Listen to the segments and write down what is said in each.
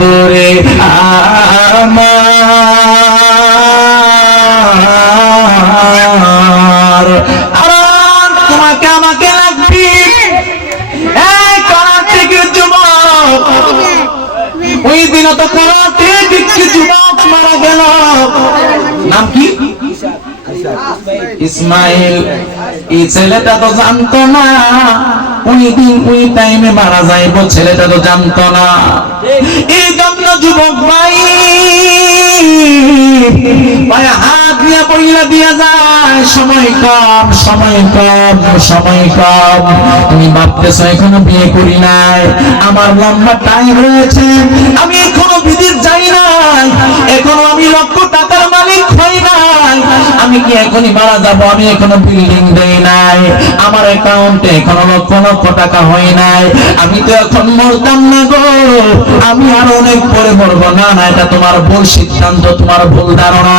বন্ধুরে আমার। আর তোমাকে আমাকে লাগবে। ওই দিন তো করাতে কিছু যুবক মারা গেল। নাম কি? ইসমাইল। এই ছেলেটা তো জানতো না। ওই দিন ওই টাইমে মারা যাইব, ছেলেটা তো জানতো না। এই জন্য যুবক ভাই। ভাই হাত দিয়া পইলা দিয়া যায়। সময় কম সময় কম সময় কম। তুমি ভাবতেছ, এখনও বিয়ে করি নাই। আমার লম্বা টাইম রয়েছে আমি এখনও বিদেশ যাই নাই। এখনও আমি লক্ষ টাকার মালিক হই নাই আমি কি এখনই মারা যাব? আমি এখনও বিল্ডিং দেই নাই। আমার অ্যাকাউন্টে এখনও লক্ষ লক্ষ টাকা হয় নাই। আমি তো এখন মরতাম না গো। আমি আর অনেক পরে মরবো। না না, এটা তোমার ভুল সিদ্ধান্ত, তোমার ভুল ধারণা।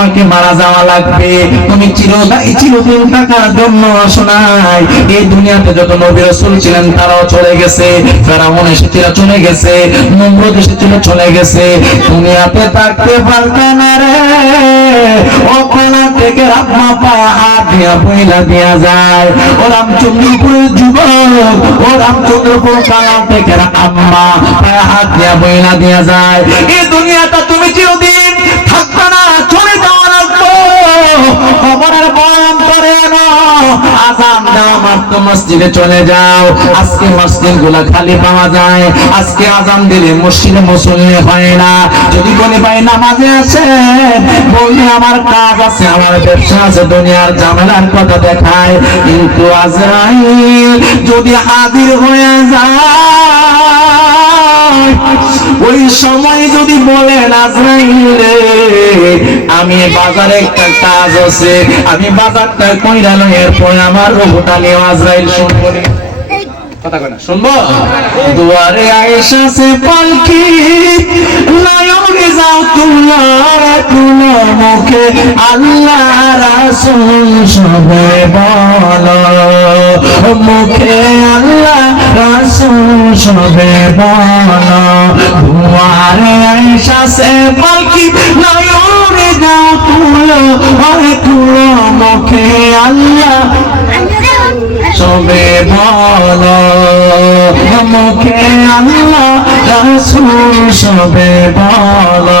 তোমাকে মারা যাওয়া লাগবে। তুমি চিরদাই চিরদিন থাকার জন্য আসো নাই। এই দুনিয়াতে যত নবী রাসূল ছিলেন, তারাও চলে গেছে। ফেরাউন এসেছিল, চলে গেছে। নমরুদ এসেছিল, চলে গেছে। দুনিয়াতে থাকতে পারবে না রে। ও কোনা থেকে রাম্মা পায় হাত দিয়া পয়লা দিয়া যায়। ও রামচন্দ্রপুরের যুবক, ও রামচন্দ্রপুর কালা থেকে আম্মা পায় হাত দিয়া পয়লা দিয়া যায়। এই দুনিয়াটা তুমি চিরদিন আজান তো মসজিদে চলে যাও। আজকে মসজিদগুলা খালি পাওয়া যায়। আজকে আজান দিলে মসজিদে মুসল্লি হয় না। যদি বলে, ভাই, নামাজে আছে? বলি, আমার কাজ আছে, আমার ব্যবসা আছে, দুনিয়ার ঝামেলার কথা দেখায়। কিন্তু আজরাইল যদি হাজির হয়ে যায় ওই সময় যদি বলেন আজরাইল আমি বাজারে একটা কাজ আছে, আমি বাজারটা কইরা লই এরপর আমার রোবটা নিয়ে আজরাইল শুনব। কথা কয় না, শুনব দুয়ারে আয়েশা সে পালকি নয়ন যাও তুলা তুলো মুখে আল্লাহ রাসূল সবে বলো। মুখে আল্লাহ রাসূল সবে বলো। দুয়ারে আয়েশা সে পালকি নয়নে যাও তুলো আরে তুলো মুখে আল্লাহ সবে বলো। মুখে আল্লাহ রাসূল সবে বলো।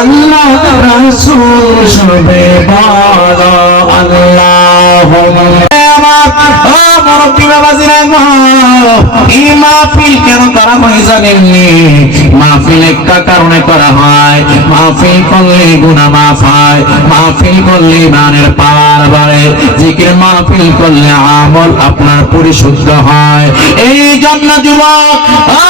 আল্লাহ রসুল আল্লাহ একটা কারণে করা হয়। করলে মাফ হয়। করলে করলে আমল আপনার পরিশুদ্ধ হয়। এই জন্য যুবক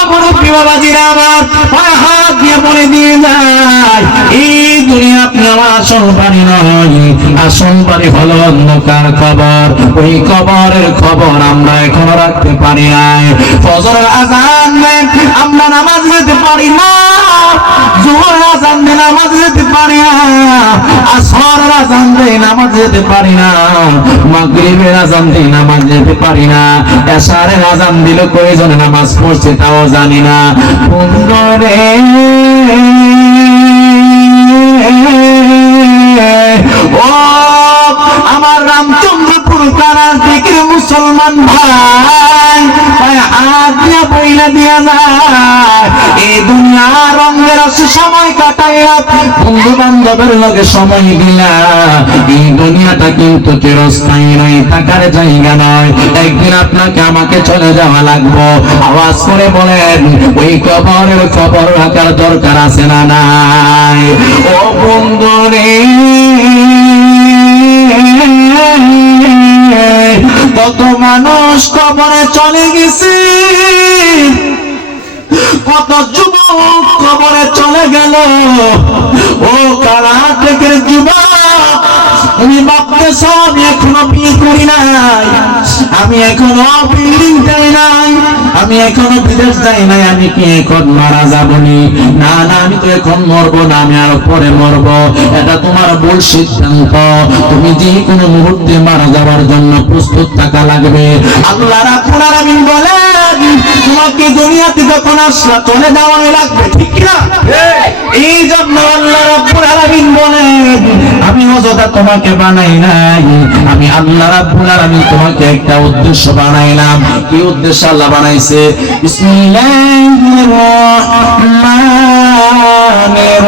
হাত দিয়ে বলে দিয়ে যায়, এই দুনিয়া আপনি আমার আসল বাড়ি নয়, আসল বাড়ি হলো অন্ধকার খবর ওই খবরের খবর আমরা এখনও রাখতে পারি আজান আমরা নামাজ পারি না। আজান যেতে পারি না যেতে পারি না না দিল কয়জনে নামাজ পড়ছে তাও জানি না। আমার রামচন্দ্রপুর কারার দিকে মুসলমান ভাই দিয়া যায় দুনিয়া রসে সময় কাটাইয়া বন্ধু বান্ধবের লগে সময় দিলা এই দুনিয়াটা কিন্তু চিরস্থায়ী নয়, থাকার জায়গা নয়। একদিন আপনাকে আমাকে চলে যাওয়া লাগবো। আওয়াজ করে বলেন, ওই কবরের খবর রাখার দরকার আছে না নাই? ও বন্ধু রে, কত মানুষ কবরে চলে গেছে। কত যুবক কবরে চলে গেল। ও কারা থেকে যুবক? তুমি ভাবতেছ আমি এখনও বিয়ে করি নাই। আমি এখনও বিল্ডিং যাই নাই। আমি এখনও বিদেশ যাই নাই। আমি কি এখন মারা যাবনি? না না আমি তো এখন মরবো না আমি আরও পরে মরবো। এটা তোমার ভুল সিদ্ধান্ত। তুমি যে কোনো মুহূর্তে মারা যাওয়ার জন্য প্রস্তুত থাকা লাগবে। আল্লাহ রাখুন আর আমি বলেন তোমাকে দুনিয়াতে যখন আসলা চলে যাওয়াই লাগবে ঠিক না এই জন্য আল্লাহ রাব্বুল আলামিন বলেন আমি অযথা তোমাকে বানাই নাই। আমি আল্লাহ রাব্বুল আলামিন তোমাকে একটা উদ্দেশ্য বানাইলাম। কি উদ্দেশ্য আল্লাহ বানাইছে? বিসমিল্লাহির রহমানির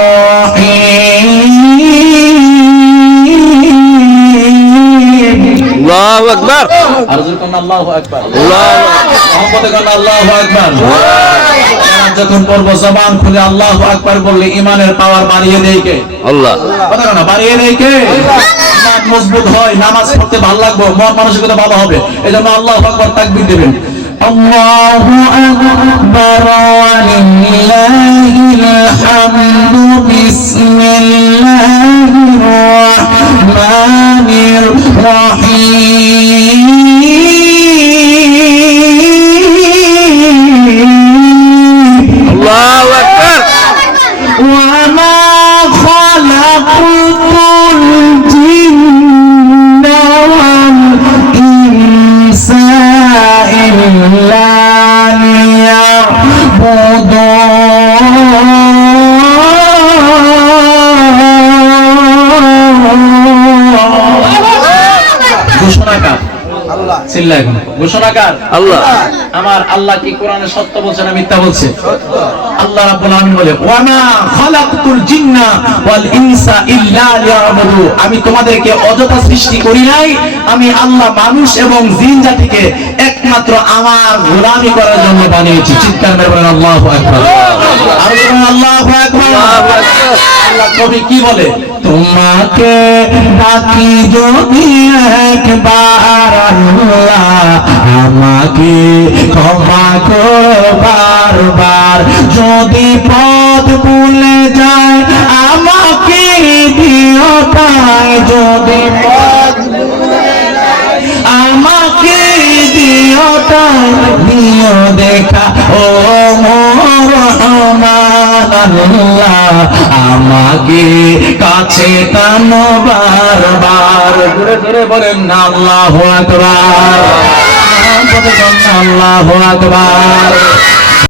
রহিম। আল্লাহু আকবার। আর যখন আল্লাহু আকবার। আল্লাহু এখন আল্লাহু আকবার। নামাজ যখন পড়ব জবান খুলে আল্লাহু আকবার বললে ইমানের পাওয়ার বাড়িয়ে দেয় কে? আল্লাহ। কথা না বাড়িয়ে দেয় কে? মজবুত হয় নামাজ পড়তে ভালো লাগবে মন মানসিকতা ভালো হবে এজন্য আল্লাহু আকবার তাকবীর দিবেন। আল্লাহু আকবার ওয়ালিল্লাহিল হামদু বিসমিল্লাহির রহমানির রহিম। إلا ليعبدون চিল্লা এখন। ঘোষণাকার আল্লাহ। আমার আল্লাহ কি কোরআনে সত্য বলছে না মিথ্যা বলছে? আল্লাহ রাব্বুল আলামিন বলে ওয়ামা খালাকতুল জিন্না ওয়াল ইনসা ইল্লা লিয়াবুদু। আমি তোমাদেরকে অযথা সৃষ্টি করি নাই। আমি আল্লাহ মানুষ এবং জিন জাতিকে একমাত্র আমার গোলামি করার জন্য বানিয়েছি। চিৎকার মেরে বলেন আল্লাহু আকবার। আর বলেন আল্লাহ কবি কি বলে? তোমাকে ডাকি যদি একবার আল্লাহ আমাকে ক্ষমা করো বারবার যদি পথ ভুলে যায় আমাকে দিও তাই যদি পথ আমাকে দিও তাই দিও দেখা। ও আমাকে কাছে টানো বারবার। ঘুরে ঘুরে বলেন না আল্লাহ আকবার। আল্লাহ আকবার।